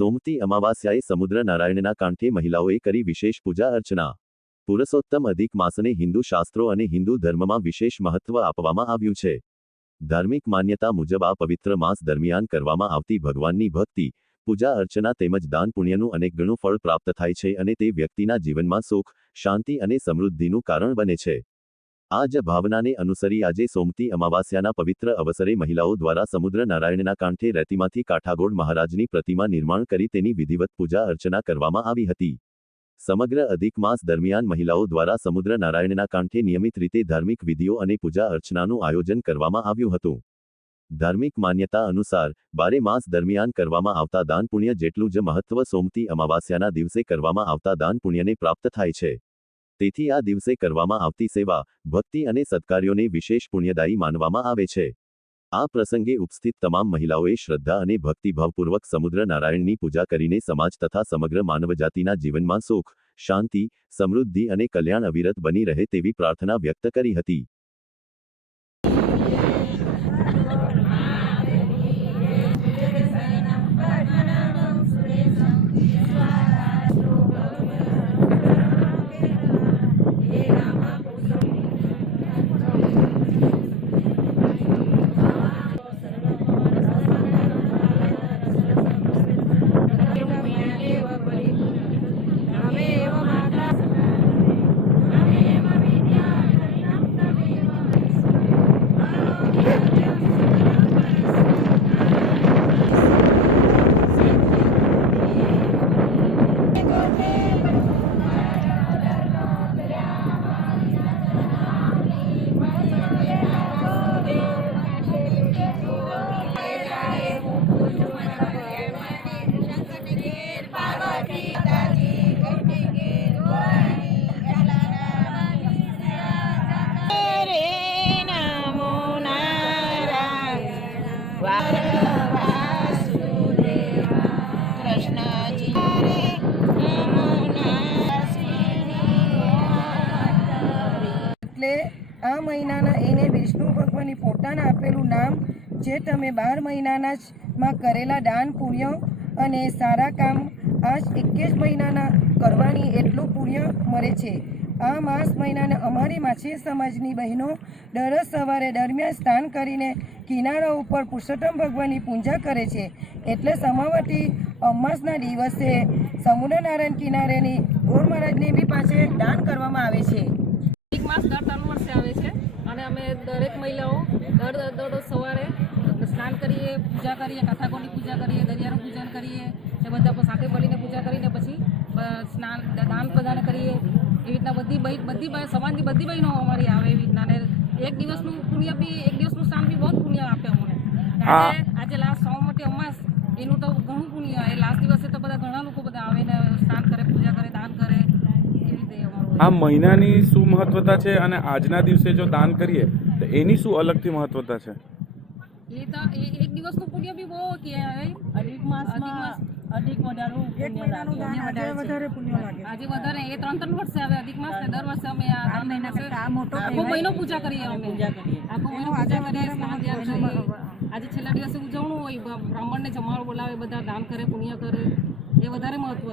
સોમતી અમાવાસ્યાએ સમુદ્ર નારાયણના કાંઠે મહિલાઓએ કરી વિશેષ પૂજા અર્ચના। પુરુષોત્તમ અધિક માસને હિન્દુ શાસ્ત્રો અને હિન્દુ ધર્મમાં વિશેષ મહત્વ આપવામાં આવ્યું છે। ધાર્મિક માન્યતા મુજબ આ પવિત્ર માસ દરમિયાન કરવામાં આવતી ભગવાનની ભક્તિ, પૂજા અર્ચના તેમજ દાન પુણ્યનું અનેક ગણું ફળ પ્રાપ્ત થાય છે અને તે વ્યક્તિના જીવનમાં સુખ, શાંતિ અને સમૃદ્ધિનું કારણ બને છે। આ જ ભાવનાને અનુસરી આજે સોમતી અમાવાસ્યાના પવિત્ર અવસરે મહિલાઓ દ્વારા સમુદ્ર નારાયણના કાંઠે રેતીમાંથી કાઠાગોળ મહારાજની પ્રતિમા નિર્માણ કરી તેની વિધિવત પૂજા અર્ચના કરવામાં આવી હતી। સમગ્ર અધિક માસ દરમિયાન મહિલાઓ દ્વારા સમુદ્ર નારાયણના કાંઠે નિયમિત રીતે ધાર્મિક વિધિઓ અને પૂજા અર્ચનાનું આયોજન કરવામાં આવ્યું હતું। ધાર્મિક માન્યતા અનુસાર 12 માસ દરમિયાન કરવામાં આવતા દાન પુણ્ય જેટલું જ મહત્વ સોમતી અમાવાસ્યાના દિવસે કરવામાં આવતા દાન પુણ્યને પ્રાપ્ત થાય છે। તેથી આ દિવસે કરવામાં આવતી સેવા, ભક્તિ અને સત્કાર્યોને વિશેષ પુણ્યદાયી માનવામાં આવે છે। આ પ્રસંગે ઉપસ્થિત તમામ મહિલાઓએ શ્રદ્ધા અને ભક્તિભાવપૂર્વક સમુદ્ર નારાયણની પૂજા કરીને સમાજ તથા સમગ્ર માનવજાતિના જીવનમાં સુખ, શાંતિ, સમૃદ્ધિ અને કલ્યાણ અવિરત બની રહે તેવી પ્રાર્થના વ્યક્ત કરી હતી। એટલે આ મહિનાના એને વિષ્ણુ ભગવાનની પોતાના આપેલું નામ જે તમે 12 મહિનાના માં કરેલા દાન પુણ્ય અને સારા કામ આ 21 મહિનાના કરવાની એટલું પુણ્ય મળે છે। આ માસ મહિનાને અમારી માછી સમાજની બહેનો દર સવારે દરમિયાન સ્નાન કરીને કિનારા ઉપર પુરુષોત્તમ ભગવાનની પૂજા કરે છે। એટલે સમાવતી અમાસના દિવસે સમુદ્ર નારાયણ કિનારેની ગોર મહારાજની બી પાસે દાન કરવામાં આવે છે। એક માસ દર 3 વર્ષે આવે છે અને અમે દરેક મહિલાઓ દર સવારે સ્નાન કરીએ, પૂજા કરીએ, કાઠાગોળની પૂજા કરીએ, દરિયાનું પૂજન કરીએ, એ બધા સાથે મળીને પૂજા કરીને પછી સ્નાન દાન પ્રદાન કરીએ। એવી રીતના બધી સમાજની બધી બહેનો અમારી આવે એવી રીતના અને એક દિવસનું પુણ્ય બી એક દિવસનું સ્નાન બી બહુ પુણ્ય આપે અમને। આજે લાસ્ટ સોમવતી અમાસ એનું તો ઘણું પુણ્ય એ લાસ્ટ દિવસે તો બધા ઘણા લોકો બધા આવે ને સ્નાન કરે, પૂજા કરે, દાન કરે એવી રીતે અમારું। આ મહિનાની શું મહત્વતા છે અને આજના દિવસે જો દાન કરીએ તો એની શું અલગથી મહત્વતા છે? એ તો એક દિવસનું પુણ્ય બી બહુ કહેવાય। અધિક માસ અધિક વધારે પુણ્ય લાગે। આજે વધારે એ 3 વર્ષે આવે અધિક માસ ને દર વર્ષે અમે આ આખો મહિનો પૂજા કરીએ અમે આખો મહિનો પૂજા કરીએ, સ્નાન ધ્યાન કરીએ। આજે છેલ્લા દિવસે ઉજવણું હોય, બ્રાહ્મણને જમાડો બોલાવે, બધા દાન કરે, પુણ્ય કરે, એ વધારે મહત્વ।